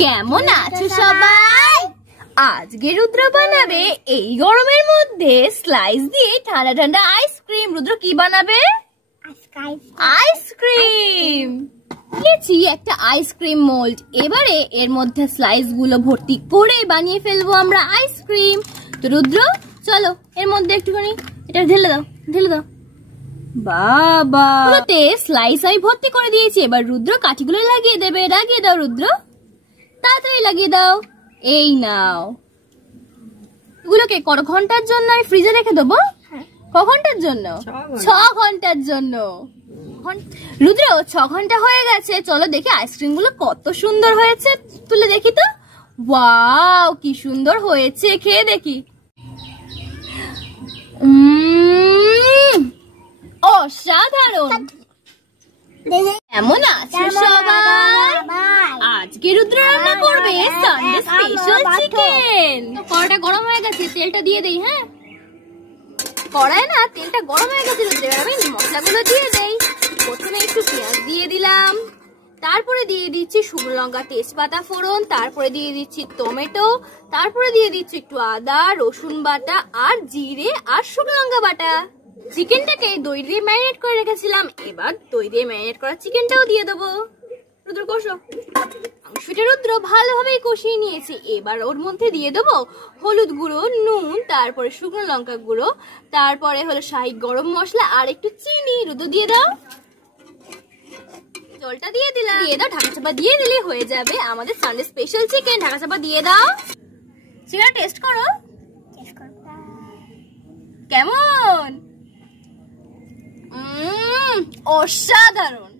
কেমন আছো সবাই? আজকে রুদ্র বানাবে এই গরমের মধ্যে স্লাইস দিয়ে ঠান্ডা ঠান্ডা আইসক্রিম। রুদ্র কি বানাবে? আইসক্রিম। নিয়েছি একটা আইসক্রিম মোল্ড। এবারে এর মধ্যে স্লাইস গুলো ভর্তি করে বানিয়ে ফেলবো আমরা আইসক্রিম। তো রুদ্র চলো এর মধ্যে একটুখানি এটা ঢেলে দাও, ঢেলে দাও। বাবা, স্লাইস আমি ভর্তি করে দিয়েছি। এবার রুদ্র কাঠিগুলো লাগিয়ে দেবে। লাগিয়ে দাও রুদ্র, তাড়াতাড়ি লাগিয়ে দাও। এই নাও। এগুলোকে কত ঘন্টার জন্য আমি ফ্রিজে রেখে দেবো? ক ঘন্টার জন্য? 6 ঘন্টার জন্য। রুদ্র 6 ঘন্টা হয়ে গেছে। চলো দেখি আইসক্রিম গুলো কত সুন্দর হয়েছে। তুলে দেখি তো। ওয়াও, কি সুন্দর হয়েছে। খেয়ে দেখি। অসাধারণ। কেমন আছো সবাই? আজকে রুদ্র রান্না করবে সানডে স্পেশাল চিকেন। কড়াইটা গরম হয়ে গেছে, তেলটা দিয়ে দেই। হ্যাঁ, কড়াই না তেলটা গরম হয়ে গেছে রুদ্র। এবার আমি মশলাগুলো দিয়ে দেই। প্রথমে একটু পেঁয়াজ দিয়ে দিলাম, তারপরে দিয়ে দিচ্ছি শুকনো লঙ্কা, তেজপাতা ফোড়ন, তারপরে দিয়ে দিচ্ছি টমেটো, তারপরে দিয়ে দিচ্ছি একটু আদা রসুন বাটা আর জিরে আর শুকনো লঙ্কা বাটা। চিকেনটাকে দই দিয়ে ম্যারিনেট করে রেখেছিলাম। এবার দই দিয়ে ম্যারিনেট করা চিকেনটাও দিয়ে দেবো। রুদ্র কষো। মাংসটা রুদ্র ভালোভাবেই কষিয়ে নিয়েছি। এবার ওর মধ্যে দিয়ে দেবো হলুদ গুঁড়ো, নুন, তারপরে শুকনো লঙ্কা গুঁড়ো, তারপরে হলো শাহি গরম মশলা আর একটু চিনি। রুদ্র দিয়ে দাও। জলটা দিয়ে দিলাম। দিয়ে দাও, ঢাকা চাপা দিয়ে দিলে হয়ে যাবে আমাদের সানডে স্পেশাল চিকেন। ঢাকা চাপা দিয়ে দাও। চিকেন টেস্ট করো। কেমন? অসাধারণ।